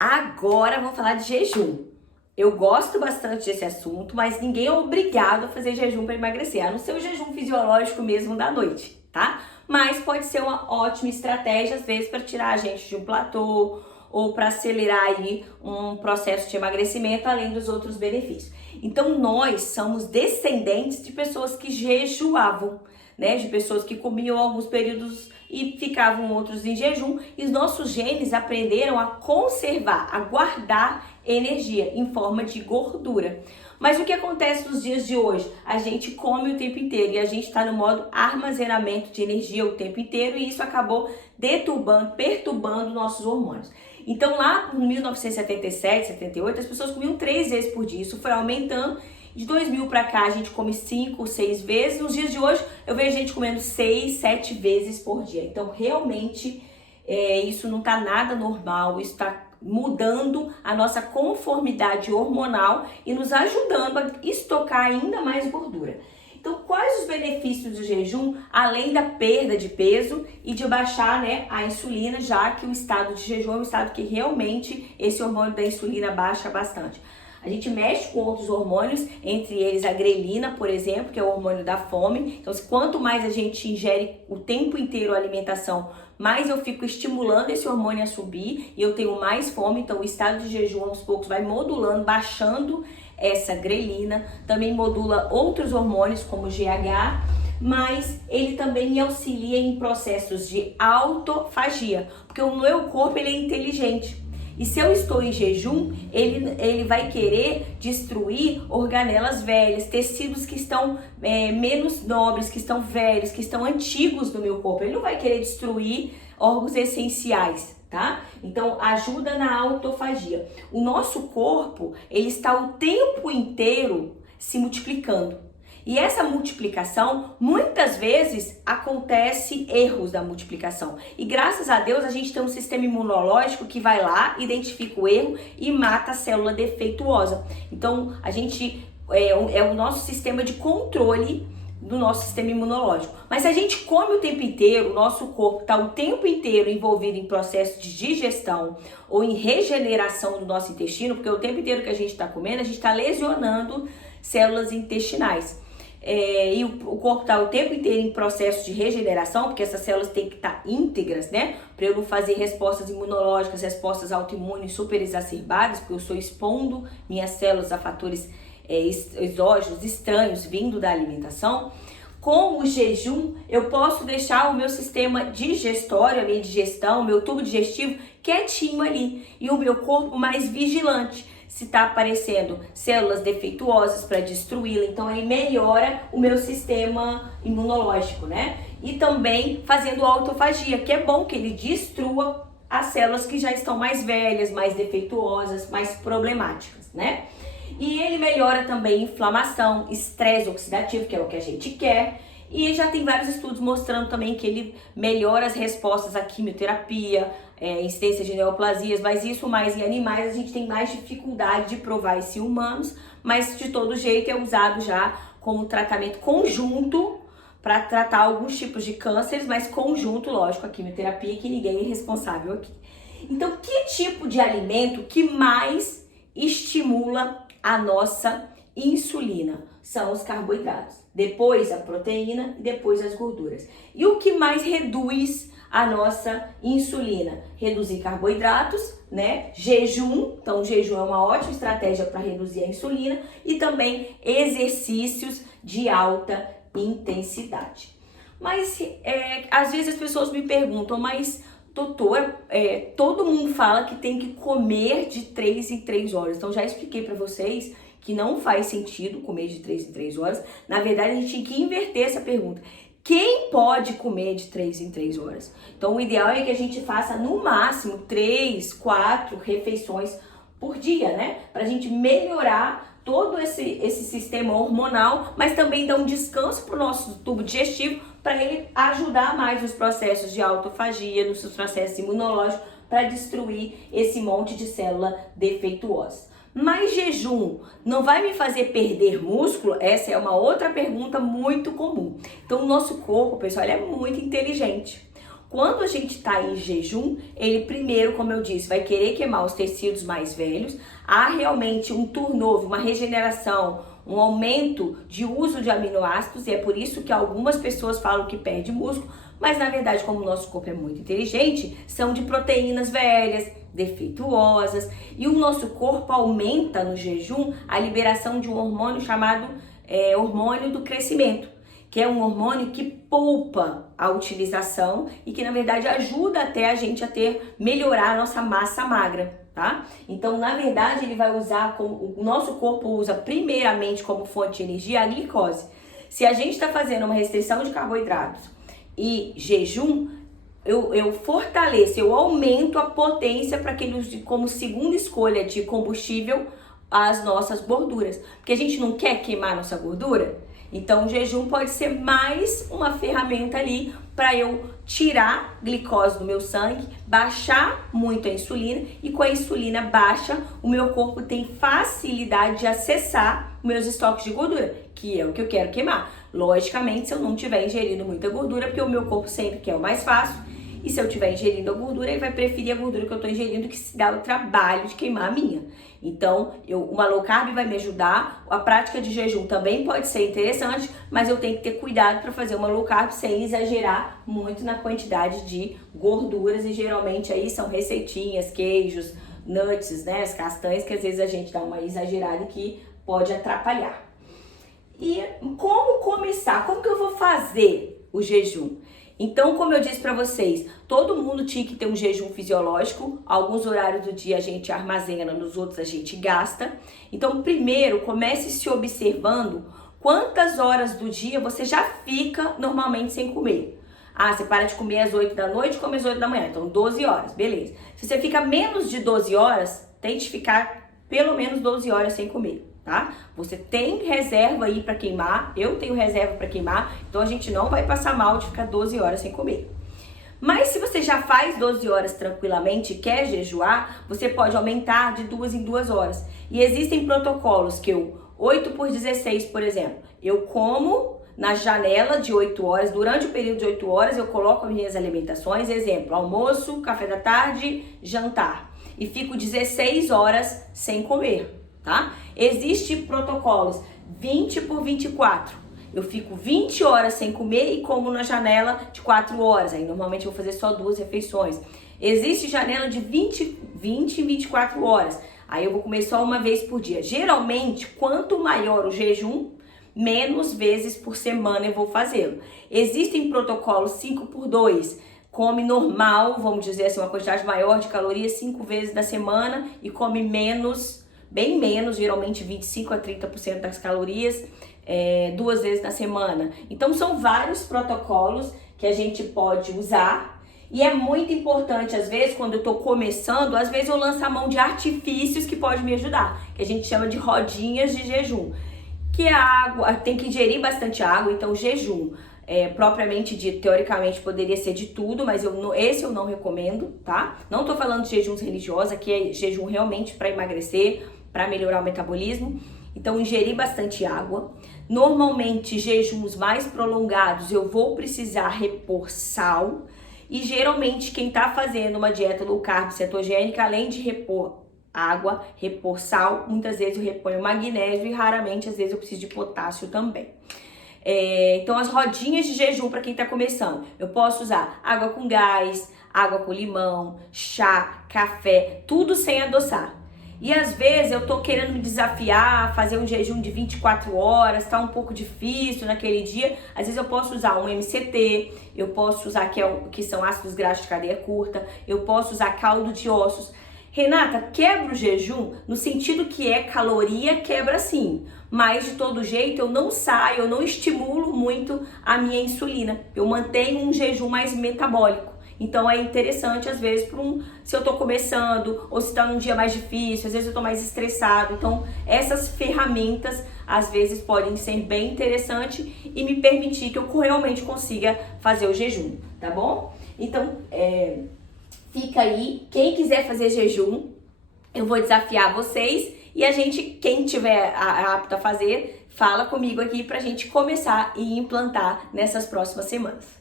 Agora vamos falar de jejum. Eu gosto bastante desse assunto, mas ninguém é obrigado a fazer jejum para emagrecer, a não ser o jejum fisiológico mesmo da noite, tá? Mas pode ser uma ótima estratégia, às vezes, para tirar a gente de um platô ou para acelerar aí um processo de emagrecimento, além dos outros benefícios. Então, nós somos descendentes de pessoas que jejuavam, né? De pessoas que comiam alguns períodos e ficavam outros em jejum, e os nossos genes aprenderam a conservar, a guardar energia em forma de gordura. Mas o que acontece nos dias de hoje? A gente come o tempo inteiro e a gente está no modo armazenamento de energia o tempo inteiro, e isso acabou perturbando nossos hormônios. Então lá em 1977, 78, as pessoas comiam 3 vezes por dia, isso foi aumentando. De 2000 para cá a gente come 5, 6 vezes. Nos dias de hoje eu vejo gente comendo 6, 7 vezes por dia. Então realmente isso não está nada normal, isso está mudando a nossa conformidade hormonal e nos ajudando a estocar ainda mais gordura. Então, quais os benefícios do jejum, além da perda de peso e de baixar, né, a insulina, já que o estado de jejum é um estado que realmente esse hormônio da insulina baixa bastante. A gente mexe com outros hormônios, entre eles a grelina, por exemplo, que é o hormônio da fome. Então, quanto mais a gente ingere o tempo inteiro a alimentação, mais eu fico estimulando esse hormônio a subir e eu tenho mais fome. Então, o estado de jejum, aos poucos, vai modulando, baixando essa grelina. Também modula outros hormônios, como o GH, mas ele também me auxilia em processos de autofagia, porque o meu corpo ele é inteligente. E se eu estou em jejum, ele vai querer destruir organelas velhas, tecidos que estão menos nobres, que estão velhos, que estão antigos do meu corpo. Ele não vai querer destruir órgãos essenciais, tá? Então ajuda na autofagia. O nosso corpo, ele está o tempo inteiro se multiplicando. E essa multiplicação, muitas vezes, acontece erros da multiplicação. E graças a Deus, a gente tem um sistema imunológico que vai lá, identifica o erro e mata a célula defeituosa. Então, a gente é o nosso sistema de controle do nosso sistema imunológico. Mas se a gente come o tempo inteiro, o nosso corpo está o tempo inteiro envolvido em processo de digestão ou em regeneração do nosso intestino, porque o tempo inteiro que a gente está comendo, a gente está lesionando células intestinais. E o corpo está o tempo inteiro em processo de regeneração, porque essas células têm que estar íntegras, né? Para eu não fazer respostas imunológicas, respostas autoimunes super exacerbadas, porque eu estou expondo minhas células a fatores exógenos, estranhos, vindo da alimentação. Com o jejum, eu posso deixar o meu sistema digestório, a minha digestão, o meu tubo digestivo quietinho ali e o meu corpo mais vigilante. Se está aparecendo células defeituosas para destruí-la, então ele melhora o meu sistema imunológico, né? E também fazendo autofagia, que é bom que ele destrua as células que já estão mais velhas, mais defeituosas, mais problemáticas, né? E ele melhora também inflamação, estresse oxidativo, que é o que a gente quer. E já tem vários estudos mostrando também que ele melhora as respostas à quimioterapia, incidência de neoplasias, mas isso mais em animais a gente tem mais dificuldade de provar isso em humanos, mas de todo jeito é usado já como tratamento conjunto para tratar alguns tipos de cânceres, mas conjunto, lógico, a quimioterapia, que ninguém é responsável aqui. Então, que tipo de alimento que mais estimula a nossa insulina? São os carboidratos, depois a proteína e depois as gorduras. E o que mais reduz a nossa insulina? Reduzir carboidratos, né? Jejum, então o jejum é uma ótima estratégia para reduzir a insulina, e também exercícios de alta intensidade. Mas às vezes as pessoas me perguntam, mas doutor, todo mundo fala que tem que comer de 3 em 3 horas. Então já expliquei para vocês que não faz sentido comer de 3 em 3 horas. Na verdade, a gente tem que inverter essa pergunta. Quem pode comer de 3 em 3 horas? Então, o ideal é que a gente faça no máximo 3, 4 refeições por dia, né? Para a gente melhorar todo esse sistema hormonal, mas também dar um descanso para o nosso tubo digestivo, para ele ajudar mais nos processos de autofagia, nos seus processos imunológicos, para destruir esse monte de célula defeituosa. Mas jejum não vai me fazer perder músculo? Essa é uma outra pergunta muito comum. Então, o nosso corpo, pessoal, ele é muito inteligente. Quando a gente está em jejum, ele primeiro, como eu disse, vai querer queimar os tecidos mais velhos. Há realmente um turnover, uma regeneração, um aumento de uso de aminoácidos, e é por isso que algumas pessoas falam que perde músculo, mas na verdade, como o nosso corpo é muito inteligente, são de proteínas velhas, defeituosas, e o nosso corpo aumenta no jejum a liberação de um hormônio chamado hormônio do crescimento, que é um hormônio que poupa a utilização e que na verdade ajuda até a gente a melhorar a nossa massa magra, tá? Então, na verdade, ele vai usar, o nosso corpo usa primeiramente como fonte de energia a glicose. Se a gente está fazendo uma restrição de carboidratos e jejum, eu fortaleço, eu aumento a potência para que ele use como segunda escolha de combustível as nossas gorduras, porque a gente não quer queimar nossa gordura. Então, o jejum pode ser mais uma ferramenta ali para eu tirar glicose do meu sangue, baixar muito a insulina, e com a insulina baixa, o meu corpo tem facilidade de acessar meus estoques de gordura, que é o que eu quero queimar. Logicamente, se eu não estiver ingerindo muita gordura, porque o meu corpo sempre quer o mais fácil, e se eu estiver ingerindo a gordura, ele vai preferir a gordura que eu estou ingerindo, que se dá o trabalho de queimar a minha. Então, uma low carb vai me ajudar, a prática de jejum também pode ser interessante, mas eu tenho que ter cuidado para fazer uma low carb sem exagerar muito na quantidade de gorduras, e geralmente aí são receitinhas, queijos, nuts, né, as castanhas, que às vezes a gente dá uma exagerada e que pode atrapalhar. E como começar? Como que eu vou fazer o jejum? Então, como eu disse para vocês, todo mundo tinha que ter um jejum fisiológico. Alguns horários do dia a gente armazena, nos outros a gente gasta. Então, primeiro, comece se observando quantas horas do dia você já fica normalmente sem comer. Ah, você para de comer às 8 da noite e come às 8 da manhã, então 12 horas, beleza. Se você fica menos de 12 horas, tente ficar pelo menos 12 horas sem comer. Tá? Você tem reserva aí para queimar, eu tenho reserva para queimar, então a gente não vai passar mal de ficar 12 horas sem comer. Mas se você já faz 12 horas tranquilamente e quer jejuar, você pode aumentar de 2 em 2 horas. E existem protocolos que 8 por 16, por exemplo, eu como na janela de 8 horas, durante o período de 8 horas eu coloco as minhas alimentações, exemplo, almoço, café da tarde, jantar, e fico 16 horas sem comer. Tá? Existem protocolos 20 por 24. Eu fico 20 horas sem comer e como na janela de 4 horas. Aí normalmente eu vou fazer só 2 refeições. Existe janela de 20 e 24 horas. Aí eu vou comer só uma vez por dia. Geralmente, quanto maior o jejum, menos vezes por semana eu vou fazê-lo. Existem protocolos 5 por 2. Come normal, vamos dizer assim, uma quantidade maior de calorias 5 vezes na semana e come menos, bem menos, geralmente 25 a 30% das calorias, 2 vezes na semana. Então são vários protocolos que a gente pode usar, e é muito importante, às vezes, quando eu tô começando, às vezes eu lanço a mão de artifícios que pode me ajudar, que a gente chama de rodinhas de jejum, que é a água, tem que ingerir bastante água, então jejum. Propriamente dito, teoricamente poderia ser de tudo, mas esse eu não recomendo, tá? Não tô falando de jejuns religiosos, aqui é jejum realmente para emagrecer, para melhorar o metabolismo. Então, ingerir bastante água. Normalmente, jejuns mais prolongados, eu vou precisar repor sal. E geralmente, quem tá fazendo uma dieta low carb cetogênica, além de repor água, repor sal, muitas vezes eu reponho magnésio e raramente, às vezes, eu preciso de potássio também. Então, as rodinhas de jejum para quem tá começando, eu posso usar água com gás, água com limão, chá, café, tudo sem adoçar. E às vezes eu tô querendo me desafiar, fazer um jejum de 24 horas, tá um pouco difícil naquele dia. Às vezes eu posso usar um MCT, eu posso usar que são ácidos graxos de cadeia curta, eu posso usar caldo de ossos. Renata, quebra o jejum no sentido que caloria, quebra sim. Mas de todo jeito eu não saio, eu não estimulo muito a minha insulina. Eu mantenho um jejum mais metabólico. Então é interessante, às vezes, se eu tô começando, ou se tá num dia mais difícil, às vezes eu tô mais estressado. Então, essas ferramentas, às vezes, podem ser bem interessantes e me permitir que eu realmente consiga fazer o jejum, tá bom? Então, fica aí. Quem quiser fazer jejum, eu vou desafiar vocês. E quem tiver apto a fazer, fala comigo aqui pra gente começar e implantar nessas próximas semanas.